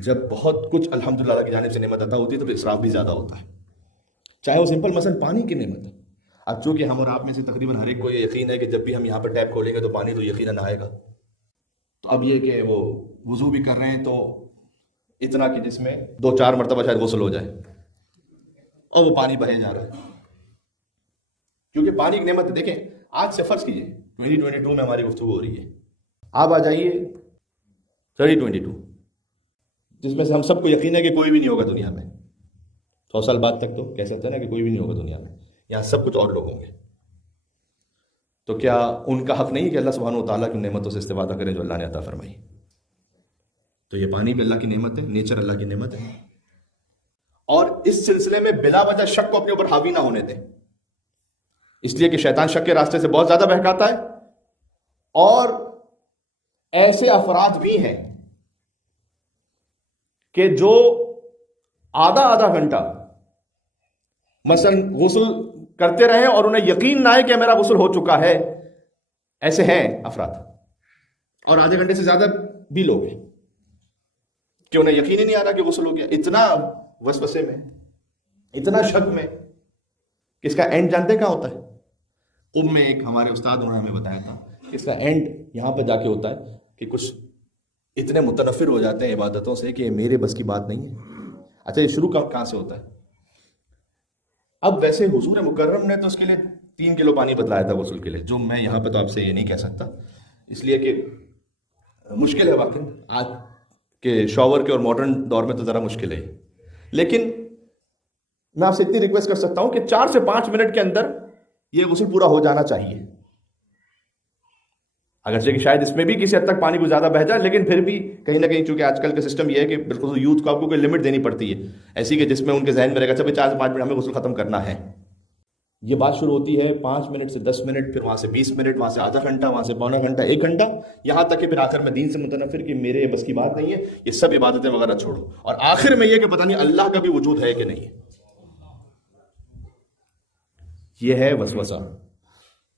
जब बहुत कुछ अल्हम्दुलिल्लाह की जानिब से नेमत अता होती है तो फिर इसराफ भी ज़्यादा होता है, चाहे वो सिंपल मसलन पानी की नेमत है। अब चूँकि हम और आप में से तकरीबन हर एक को ये यकीन है कि जब भी हम यहाँ पर टैप खोलेंगे तो पानी तो यकीनन आएगा। तो अब ये कि वो वज़ू भी कर रहे हैं तो इतना कि जिसमें 2-4 मरतबा शायद गुस्ल हो जाए और वो पानी बहे जा रहा है, क्योंकि पानी की नेमत देखें। आज से फर्ज कीजिए 2022 में हमारी गुफ्तगू हो रही है, आप आ जाइए 2022 जिसमें से हम सबको यकीन है कि कोई भी नहीं होगा दुनिया में। 100 साल बाद तक तो कह सकते हैं ना कि कोई भी नहीं होगा दुनिया में, यहाँ सब कुछ और लोग होंगे। तो क्या उनका हक नहीं है कि अल्लाह सुब्हानहू व तआला की नेमतों से इस्तेफादा करें जो अल्लाह ने अता फरमाई? तो ये पानी भी अल्लाह की नेमत है, नेचर अल्लाह की नेमत है। और इस सिलसिले में बिला वजह शक को अपने ऊपर हावी ना होने दें, इसलिए कि शैतान शक के रास्ते से बहुत ज्यादा बहकाता है। और ऐसे अफराद भी हैं कि जो आधा आधा घंटा मसलन गुस्ल करते रहे और उन्हें यकीन ना आए कि मेरा गुस्ल हो चुका है। ऐसे हैं अफराद, और आधे घंटे से ज्यादा भी लोग हैं कि उन्हें यकीन ही नहीं आ रहा कि गुस्ल हो गया। इतना वसवसे में, इतना शक में कि इसका एंड जानते क्या होता है? में एक हमारे उस्ताद उन्होंने हमें बताया था कि इसका एंड यहां पर जाके होता है कि कुछ इतने मुतनफिर हो जाते हैं इबादतों से कि मेरे बस की बात नहीं है। अच्छा, ये शुरू कहां से होता है? अब वैसे हुजूर मुकर्रम ने तो उसके लिए 3 किलो पानी बतलाया था गुस्ल के लिए, जो मैं यहाँ पे तो आपसे ये नहीं कह सकता, इसलिए कि मुश्किल है वाकई आज के शॉवर के और मॉडर्न दौर में तो ज़रा मुश्किल है। लेकिन मैं आपसे इतनी रिक्वेस्ट कर सकता हूँ कि 4 से 5 मिनट के अंदर ये गुस्ल पूरा हो जाना चाहिए। अगरचे कि शायद इसमें भी किसी हद तक पानी को ज़्यादा बह जाए, लेकिन फिर भी कहीं ना कहीं चूंकि आजकल का सिस्टम ये है कि बिल्कुल यूथ को आपको कोई लिमिट देनी पड़ती है ऐसी कि जिसमें उनके जहन में रहेगा अच्छा भाई 4 से 5 मिनट हमें गुस्ल खत्म करना है। ये बात शुरू होती है 5 मिनट से 10 मिनट, फिर वहाँ से 20 मिनट, वहाँ से आधा घंटा, वहाँ से पौना घंटा, 1 घंटा, यहाँ तक कि फिर आखिर में दीन से मुतनफिर कि मेरे बस की बात नहीं है, ये सब इबादतें वगैरह छोड़ो, और आखिर में ये कि पता नहीं अल्लाह का भी वजूद है कि नहीं है। ये है वसवसा।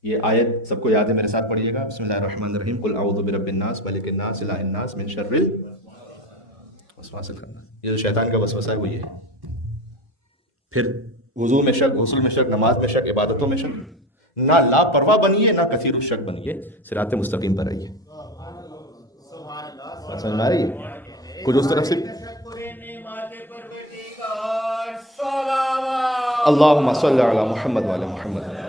ये आयत सबको याद है, मेरे साथ पढ़िएगा। बिस्मिल्लाहिर्रहमानिर्रहीम। कुल अऊज़ु बिरब्बिन नास मलिकिन नास इलाहिन नास मिन शर्रिल वसवासिल खन्नास। ये जो शैतान का वसवसा है वो ये है। फिर वुज़ू में शक, गुस्ल में शक, नमाज में शक, इबादतों में शक। ना लापरवाह बनिए, ना कसीरुश शक बनिए, सिराते मुस्तकीम पर रहिए। समझ में आ रही है? कुछ उस तरफ से अल्लाहुम्मा सल्लि अला मुहम्मद व अला मुहम्मद।